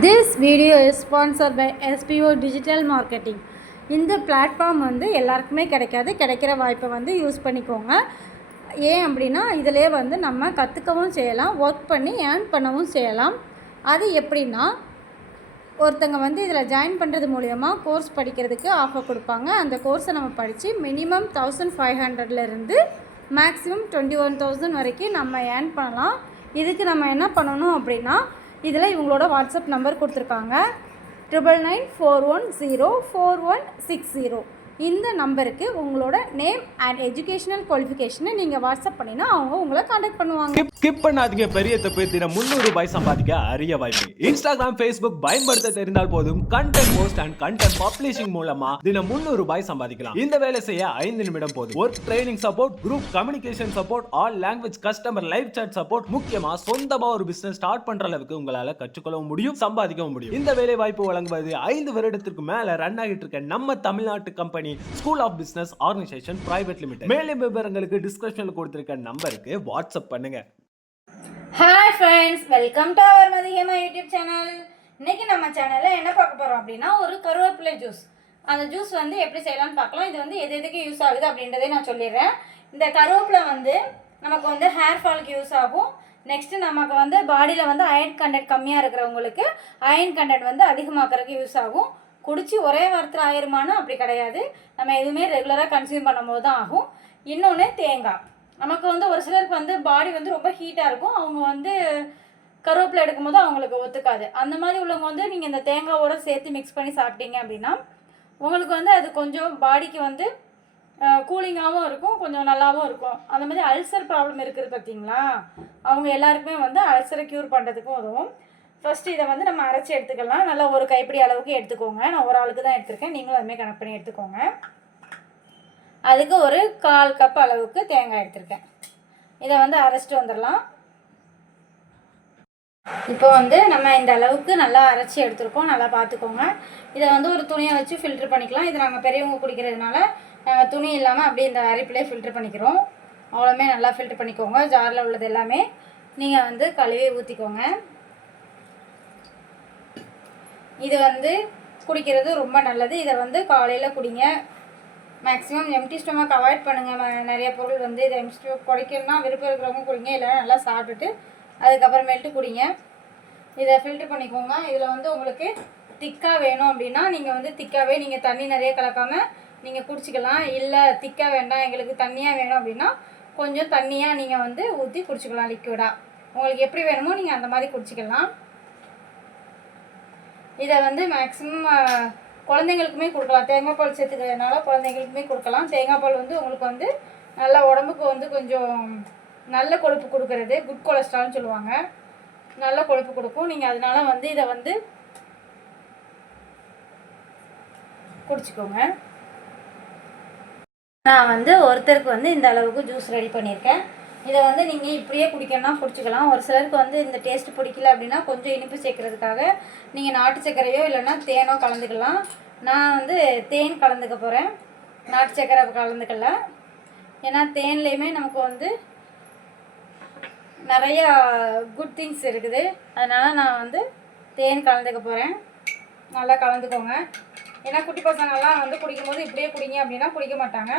This video is sponsored by SPO Digital Marketing. இந்த platform வந்து எல்லாருக்குமே கிடைக்கிற வாய்ப்பை வந்து யூஸ் பண்ணிக்கோங்க. ஏன் அப்படின்னா இதிலே வந்து நம்ம கற்றுக்கவும் செய்யலாம், ஒர்க் பண்ணி ஏர்ன் பண்ணவும் செய்யலாம். அது எப்படின்னா, ஒருத்தங்க வந்து இதில் ஜாயின் பண்ணுறது மூலயமா கோர்ஸ் படிக்கிறதுக்கு ஆஃபர் கொடுப்பாங்க. அந்த கோர்ஸை நம்ம படித்து மினிமம் 1500லேருந்து மேக்ஸிமம் 21,000 வரைக்கும் நம்ம ஏர்ன் பண்ணலாம். இதுக்கு நம்ம என்ன பண்ணணும் அப்படின்னா, இதில் இவங்களோட வாட்ஸ்அப் நம்பர் கொடுத்துருக்காங்க 9994104160. இந்த நம்பருக்கு உங்களோட நேம் அண்ட் எஜுகேஷனல் குவாலிஃபிகேஷனை நீங்கள் வாட்ஸ்அப் பண்ணினா அவங்க உங்களை காண்டாக்ட் பண்ணுவாங்க. ஸ்கிப் பண்ணாதீங்க. பெரிய தப்பு. தினம் 300 ரூபாய் சம்பாதிக்க அரிய வாய்ப்பு. இன்ஸ்டாகிராம், ஃபேஸ்புக் பயன்படுத்த தெரிந்தால் போதும். Content post and content publishing மூலமா தினம் 300 ரூபாய் சம்பாதிக்கலாம். இந்த வேலை செய்ய 5 நிமிடம் போதும். Work training support, group communication support, all language customer live chat support, முக்கியமா சொந்தமா ஒரு பிசினஸ் ஸ்டார்ட் பண்ற அளவுக்கு உங்களால கற்றுக்கொள்ளவும் முடியும், சம்பாதிக்கவும் முடியும். இந்த வேலை வாய்ப்பு வழங்குவது 5 வருடத்திற்கு மேல ரன் ஆகிட்டு இருக்க நம்ம தமிழ்நாட்டு company school of business organisation private limited. மேலும் விவரங்களுக்கு டிஸ்கிரிப்ஷன்ல கொடுத்திருக்க நம்பருக்கு வாட்ஸ்அப் பண்ணுங்க. Hi friends, welcome to our மதியமா யூடியூப் சேனல். இன்னைக்கு நம்ம சேனலில் என்ன பார்க்க போகிறோம் அப்படின்னா, ஒரு கருவேப்பிலை ஜூஸ். அந்த ஜூஸ் வந்து எப்படி செய்யலாம்னு பார்க்கலாம். இது வந்து எதுக்கு யூஸ் ஆகுது அப்படின்றதே நான் சொல்லிடுறேன். இந்த கருவேப்பிலை வந்து நமக்கு வந்து ஹேர் ஃபாலுக்கு யூஸ் ஆகும். நெக்ஸ்ட்டு நமக்கு வந்து பாடியில் வந்து அயன் கண்டென்ட் கம்மியாக இருக்கிறவங்களுக்கு அயன் கண்டென்ட் வந்து அதிகமாக்கிறதுக்கு யூஸ் ஆகும். குடிச்சு ஒரே வாரத்தில் ஆயிருமானா அப்படி கிடையாது. நம்ம எதுவுமே ரெகுலராக கன்சியூம் பண்ணும்போது தான் ஆகும். இன்னொன்று தேங்காய். நமக்கு வந்து ஒரு சிலருக்கு வந்து பாடி வந்து ரொம்ப ஹீட்டாக இருக்கும். அவங்க வந்து கருவேப்பிலை எடுக்கும்போது அவங்களுக்கு ஒத்துக்காது. அந்த மாதிரி உள்ளவங்க வந்து நீங்கள் இந்த தேங்காவோட சேர்த்து மிக்ஸ் பண்ணி சாப்பிட்டீங்க அப்படின்னா உங்களுக்கு வந்து அது கொஞ்சம் பாடிக்கு வந்து கூலிங்காகவும் இருக்கும், கொஞ்சம் நல்லாவும் இருக்கும். அந்த மாதிரி அல்சர் ப்ராப்ளம் இருக்குது பார்த்தீங்களா, அவங்க எல்லாருக்குமே வந்து அல்சரை க்யூர் பண்ணுறதுக்கும் உதவும். ஃபஸ்ட்டு இதை வந்து நம்ம அரைச்சி எடுத்துக்கலாம். நல்லா ஒரு கைப்பிடி அளவுக்கு எடுத்துக்கோங்க. நான் ஒரு ஆளுக்கு தான் எடுத்துருக்கேன், நீங்களும் அதுமாதிரி கணக்கு பண்ணி எடுத்துக்கோங்க. அதுக்கு ஒரு 1/4 கப் அளவுக்கு தேங்காய் எடுத்திருக்கேன். இதை வந்து அரைச்சிட்டு வந்துடலாம். இப்போ வந்து நம்ம இந்த அளவுக்கு நல்லா அரைச்சி எடுத்துருக்கோம். நல்லா பார்த்துக்கோங்க. இதை வந்து ஒரு துணியை வச்சு ஃபில்ட்ரு பண்ணிக்கலாம். இது நாங்கள் பெரியவங்க குடிக்கிறதுனால நாங்கள் துணி இல்லாமல் அப்படியே இந்த அரிப்பிலே ஃபில்ட்ரு பண்ணிக்கிறோம். அவ்வளோமே நல்லா ஃபில்ட்ரு பண்ணிக்கோங்க. ஜாரில் உள்ளது எல்லாமே நீங்கள் வந்து கழுவி ஊற்றிக்கோங்க. இது வந்து குடிக்கிறது ரொம்ப நல்லது. இதை வந்து காலையில் குடிங்க. மேக்ஸிமம் எம்டி ஸ்டொமக் அவாய்ட் பண்ணுங்கள். நிறைய பொருள் வந்து இதை எம்டி ஸ்டொமக் குடிக்கணும்னா விருப்பம் இருக்கிறவங்க குடிங்க, இல்லைன்னா நல்லா சாப்பிட்டுட்டு அதுக்கப்புறமேட்டு குடிங்க. இதை ஃபில்ட்ரு பண்ணிக்கோங்க. இதில் வந்து உங்களுக்கு திக்காக வேணும் அப்படின்னா நீங்கள் வந்து திக்காகவே நீங்கள் தண்ணி நிறைய கலக்காமல் நீங்கள் குடிச்சிக்கலாம். இல்லை திக்காக வேண்டாம் எங்களுக்கு தண்ணியாக வேணும் அப்படின்னா கொஞ்சம் தண்ணியாக நீங்கள் வந்து ஊற்றி குடிச்சிக்கலாம். லிக்விடாக உங்களுக்கு எப்படி வேணுமோ நீங்கள் அந்த மாதிரி குடிச்சிக்கலாம். இதை வந்து மேக்ஸிமம் குழந்தைங்களுக்குமே கொடுக்கலாம். தேங்காய் பால் சேர்த்துக்கிறதுனால குழந்தைங்களுக்குமே கொடுக்கலாம். தேங்காய் பால் வந்து உங்களுக்கு வந்து நல்ல உடம்புக்கு வந்து கொஞ்சம் நல்ல கொழுப்பு கொடுக்கறது, குட் கொலஸ்ட்ரால்னு சொல்லுவாங்க, நல்ல கொழுப்பு கொடுக்கும். நீங்கள் அதனால வந்து இதை வந்து குடிச்சிக்கோங்க. நான் வந்து ஒருத்தருக்கு வந்து இந்த அளவுக்கு ஜூஸ் ரெடி பண்ணியிருக்கேன். இதை வந்து நீங்கள் இப்படியே குடிக்கணும்னா குடிச்சிக்கலாம். ஒரு சிலருக்கு வந்து இந்த டேஸ்ட்டு பிடிக்கல அப்படின்னா கொஞ்சம் இனிப்பு சேர்க்கறதுக்காக நீங்கள் நாட்டு சர்க்கரையோ இல்லைன்னா தேனோ கலந்துக்கலாம். நான் வந்து தேன் கலந்துக்க போகிறேன், நாட்டு சர்க்கரை கலந்துக்கல. ஏன்னா தேன்லேயுமே நமக்கு வந்து நிறையா குட் திங்ஸ் இருக்குது. அதனால் நான் வந்து தேன் கலந்துக்க போகிறேன். நல்லா கலந்துக்கோங்க. ஏன்னா குட்டி பசங்கள்லாம் வந்து குடிக்கும்போது இப்படியே குடிங்க அப்படின்னா குடிக்க மாட்டாங்க.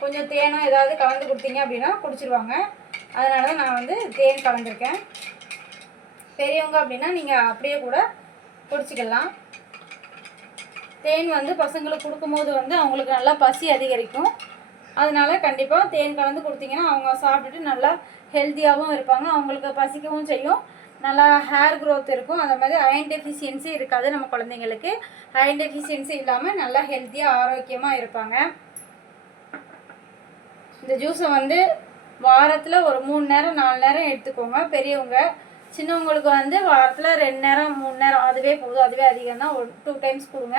கொஞ்சம் தேனோ ஏதாவது கலந்து கொடுத்தீங்க அப்படின்னா குடிச்சிருவாங்க. அதனால தான் நான் வந்து தேன் கலந்துருக்கேன். பெரியவங்க அப்படின்னா நீங்கள் அப்படியே கூட குடிச்சிக்கலாம். தேன் வந்து பசங்களுக்கு கொடுக்கும்போது வந்து அவங்களுக்கு நல்லா பசி அதிகரிக்கும். அதனால் கண்டிப்பாக தேன் கலந்து கொடுத்தீங்கன்னா அவங்க சாப்பிட்டுட்டு நல்லா ஹெல்த்தியாகவும் இருப்பாங்க. அவங்களுக்கு பசிக்கவும் செய்யும், நல்லா ஹேர் க்ரோத் இருக்கும். அந்த மாதிரி அயன் டெஃபிஷியன்சி இருக்காது. நம்ம குழந்தைங்களுக்கு அயன் டெஃபிஷியன்சி இல்லாமல் நல்லா ஹெல்த்தியாக ஆரோக்கியமாக இருப்பாங்க. இந்த ஜூஸை வந்து வாரத்தில் ஒரு 3 நேரம் 4 நேரம் எடுத்துக்கோங்க. பெரியவங்க, சின்னவங்களுக்கு வந்து வாரத்தில் 2 நேரம் 3 நேரம் அதுவே போதும். அதுவே அதிகம் தான். ஒரு 2 டைம்ஸ் கொடுங்க.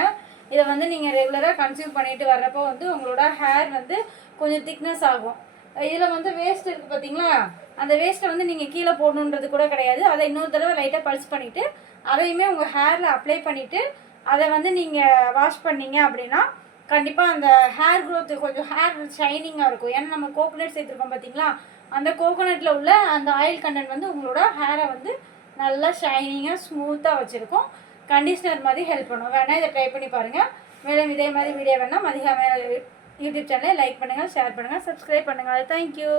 இதை வந்து நீங்கள் ரெகுலராக கன்சியூம் பண்ணிட்டு வர்றப்போ வந்து உங்களோட ஹேர் வந்து கொஞ்சம் திக்னஸ் ஆகும். இதில் வந்து வேஸ்ட் இருக்குது பார்த்தீங்களா, அந்த வேஸ்ட்டை வந்து நீங்கள் கீழே போடணுன்றது கூட கிடையாது. அதை இன்னொரு தடவை லைட்டாக பல்ஸ் பண்ணிவிட்டு அதையுமே உங்கள் ஹேரில் அப்ளை பண்ணிவிட்டு அதை வந்து நீங்கள் வாஷ் பண்ணிங்க அப்படின்னா கண்டிப்பாக அந்த ஹேர் க்ரோத்து கொஞ்சம் ஹேர் ஷைனிங்காக இருக்கும். ஏன்னா நம்ம கோகோனட் சேர்த்துருக்கோம் பார்த்தீங்களா, அந்த கோகோனட்டில் உள்ள அந்த ஆயில் கண்டென்ட் வந்து உங்களோட ஹேரை வந்து நல்லா ஷைனிங்காக ஸ்மூத்தாக வச்சுருக்கும். கண்டிஷ்னர் மாதிரி ஹெல்ப் பண்ணும். வேணால் இதை ட்ரை பண்ணி பாருங்கள். மேலும் இதே மாதிரி வீடியோ வேணால் மதிகா யூடியூப் சேனலை லைக் பண்ணுங்கள், ஷேர் பண்ணுங்கள், சப்ஸ்கிரைப் பண்ணுங்கள். தேங்க்யூ.